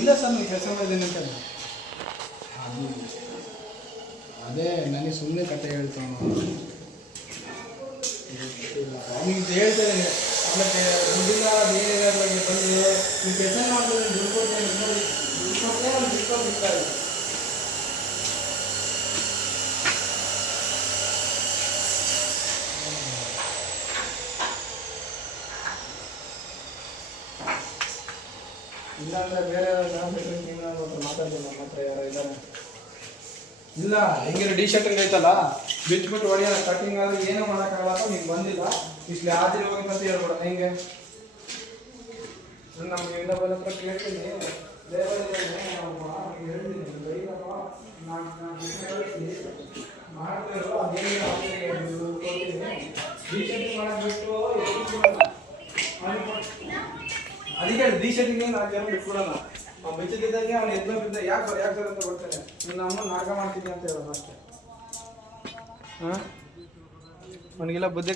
ಇಲ್ಲ ಸರ್ ನೀವು ಕೆಲಸ ಮಾಡಿದ್ದೀನಿ ಅಂತ ಅದೇ ನನಗೆ ಸುಮ್ಮನೆ ಕತೆ ಹೇಳ್ತಾನೆ ಅವನಿಗೆ ಹೇಳ್ತೇನೆ ಆಮೇಲೆ ದುಡ್ಡಿಲ್ಲ ಬೇರೆ ಬಂದು ನೀವು ಕೆಲಸ ಮಾಡಿದ್ರೆ ದುಡ್ಡು ಕೊಡ್ತೇನೆ ಬಿಡ್ತಾರೆ ಇಲ್ಲಾಂದರೆ ಬೇರೆ ಮಾತಾಡ್ತೀನಿ ನಮ್ಮ ಹತ್ರ ಯಾರೋ ಇದ್ದಾರೆ ಇಲ್ಲ ಹೆಂಗಿರೋ ಡಿ ಶರ್ಟಿಂಗ್ ಐತಲ್ಲ ಬಿಟ್ಬಿಟ್ಟು ಹೊಡೆಯೋಣ ಕಟಿಂಗ್ ಆದರೆ ಏನೂ ಮಾಡೋಕ್ಕಾಗಲ್ಲ ನೀವು ಬಂದಿಲ್ಲ ಇಷ್ಟೇ ಹಾಜರಿ ಹೋಗ್ಬೇಕಂತ ಹೇಳ್ಬಿಡ ಹೆಂಗೆ ನಮ್ಗೆ ಇನ್ನೊಬ್ಬರ ಹತ್ರ ಕೇಳ್ತೀನಿ ಹೇಳ್ತೀನಿ ಬೈದಪ್ಪ ಮಾಡ್ತಾರೋ ಅದೇನು ಡಿ ಶರ್ಟಿಂಗ್ ಮಾಡೋಕೆ ಬಿಟ್ಟು ಅದಕ್ಕೆ ಡಿ ಶರ್ಟಿಂಗ್ ನಾಲ್ಕು ಜನ ಬಿಟ್ಬಿಡೋಣ ಅವ್ನು ಬೆಚ್ಚದಿದ್ದಂಗೆ ಅವ್ನು ಎದ್ದು ಬಿದ್ದ ಯಾಕೆ ಸರ್ ಅಂತ ಬರ್ತಾನೆ ನಿನ್ನ ಅಮ್ಮ ನಾಟಕ ಮಾಡ್ತೀನಿ ಅಂತ ಹೇಳೋದು ಅಷ್ಟೇ ಹಾಂ ಅವನಿಗೆಲ್ಲ ಬುದ್ಧಿ